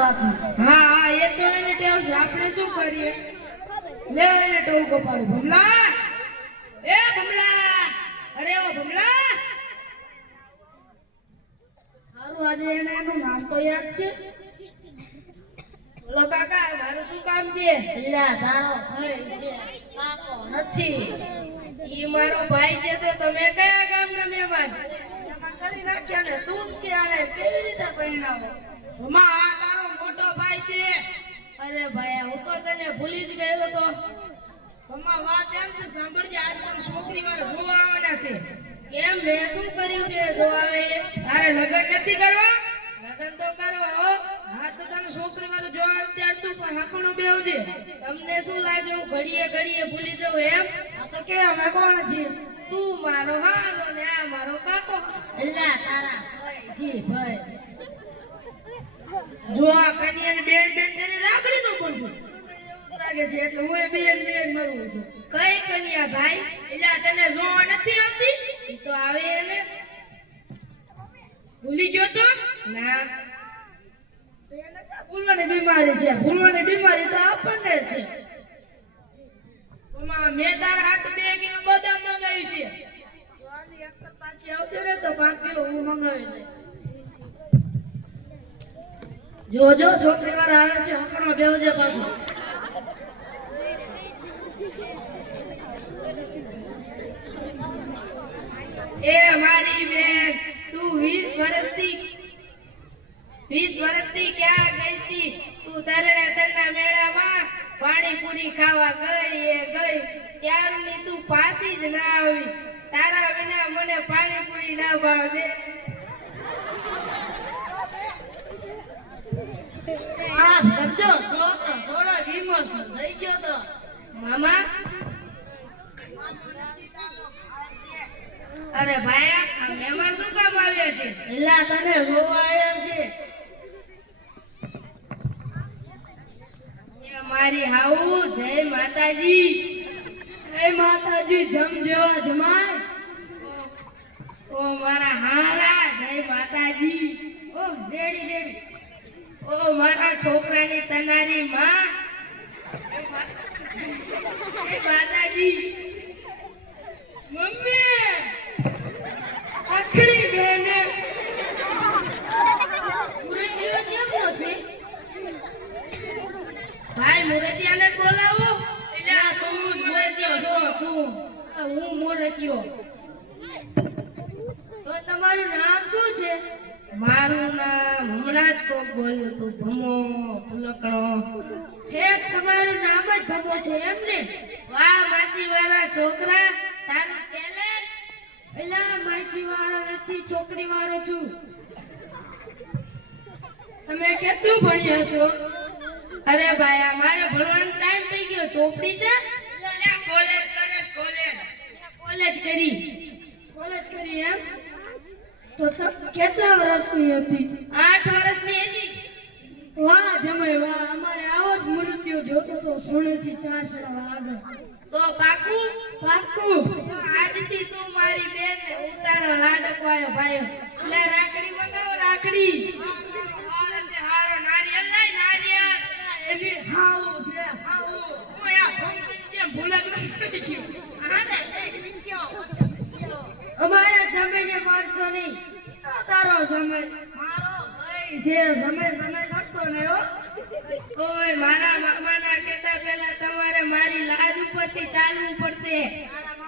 હા હા એ તો એને ટેવ છે આપણે શું કરીએ લે એને ટેવ કપાડું ભમલા એ ભમલા અરે ઓ ભમલા હારું આજે એને એનું નામ તો યાદ છે બોલો કાકા મારું શું કામ છે એલા તારો ભાઈ છે કાકો નથી ઈ મારો ભાઈ છે તો તમે કયા ગામના મહેમાન મહેમાન કરી નાખ્યા ને તું કે આને કેવી રીતે પરિણામો મમ્મા આ તારો મોટો ભાઈ છે અરે ભાઈ હું તો તને ભૂલી જ ગયો તો મમ્મા વાત એમ છે સાંભળજે આજ પણ છોકરી વાળા જોવા આવવાના છે કેમ મેં શું કર્યું કે જો આવે તારે લગ્ન નથી કરવા લગન તો કરવા હો હા તો તને છોકરી વાળો જોવા આવે ત્યાર તું પણ હાકણો બેવજે તમને શું લાગે હું ઘડીએ ઘડીએ ભૂલી જાઉં એમ આ તો કે અમે કોણ છીએ તું મારો હારો ને આ મારો કાકો એલા તારા ભાઈ જી ભાઈ જો આ કન્યાને બેન બેન કરીને રાખડી નો બોલવું લાગે છે એટલે હું એ બેન બેન મરું છું કઈ કન્યા ભાઈ એટલે તને જોવા નથી આવતી ઈ તો આવે એને ભૂલી ગયો તો ના ભૂલવાની બીમારી છે ભૂલવાની બીમારી તો આપણને છે મેં તારા હાથ 2 કિલો બદામ મંગાવ્યું છે તો આની એક પાછી આવતી રહે તો 5 કિલો હું મંગાવી દે જો છોકરી વાળા આવે છે હકણો બેવજે પાછો એ મારી બેન તું 20 વર્ષથી ક્યાં ગઈ હતી તું તરના મેળામાં પાણીપુરી ખાવા ગઈ એ ગઈ ત્યારની તું પાછી જ ના આવી તારા વિના મને પાણીપુરી ના ભાવે આ કરજો છોકરો થોડો ઇમોશનલ થઈ ગયો તો મામા અરે ભાઈ આ મહેમાન શું કામ આવ્યા છે એલા તને જોવા આવ્યા છે એ મારી હાઉ જય માતાજી જમ જેવા જમાય ઓ મારા હારા જય માતાજી ઓ રેડી ઓ મારા છોકરાની તનારી માં જય માતાજી મમ્મી આખડી બેને મુરતિયો કેમનો છે ભાઈ મુરતિયાને બોલાવો એલા તું મોરત્યો છો તું હું મુરતિયો તો તમારું નામ શું છે મારું નામ હમણાં જ કોક બોલ્યું તું ભમો ફુલકણો એક તમારું નામ જ ભગવો છે એમ ને વાહ માસી વાળા છોકરા તારું ટેલેન્ટ એલા માસી વાળો નથી છોકરી વાળો છું તમે કેટલું ભણ્યા છો અરે ભાઈ આ મારે ભણવાનો ટાઈમ થઈ ગયો ચોપડી છે કોલેજ કરે કોલેજ કરી એમ તો કેટલા વર્ષની હતી 8 વર્ષની હતી વાહ જમાઈ વાહ અમારે આવો જ મૃત્યુ જોતો તો સોનેથી 4 સડા આગળ તો પાકું પાક્કું આજથી તું મારી બેન ને હું તારો લાડકવાયો ભાઈ એટલે રાખડી મંગાવો રાખડી હારો નારિયેલ લઈ નારિયેલ એની હાવું છે હાવું હું આ ભંગ કેમ ભૂલક નથી ગયું આને એ કયો અમારા જમીને મારશો નહીં તારો સમય મારો ભાઈ છે સમય કરતો ને હો ઓય મારા મામાના કહેતા પહેલા તમારે મારી લાજ ઉપરથી ચાલવું પડશે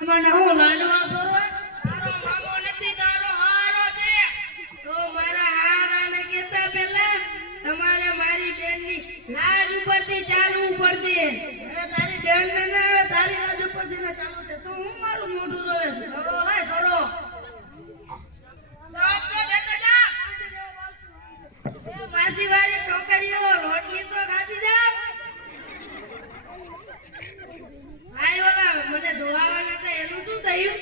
મને હું લાડવા સોરો તારો મામો નથી તારો હારો છે તો મારા હારાને કહેતા પહેલા તમારે મારી બેનની લાજ ઉપરથી ચાલવું પડશે તારી બેન ને ના તારી લાજ ઉપરથી ના ચાલુ છે તું હું મારું મોઢું જોવે છે સરો લાય સરો જવાબ તો દેતો જા એ માસી વાળી છોકરીઓ રોટલી તો ખાધી જા ભાઈ ઓલા મને જોવાવાના હતા એનું શું થયું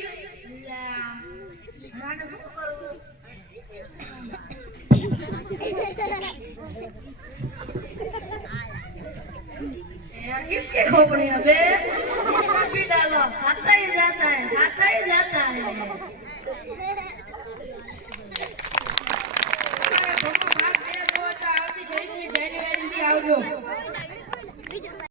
રાને શું કરું किसके खोपड़ी है बे भी डालो खाता ही जाता है તમારે ભમો ભાગ બે તો આવતી 26મી જાન્યુઆરી આવજો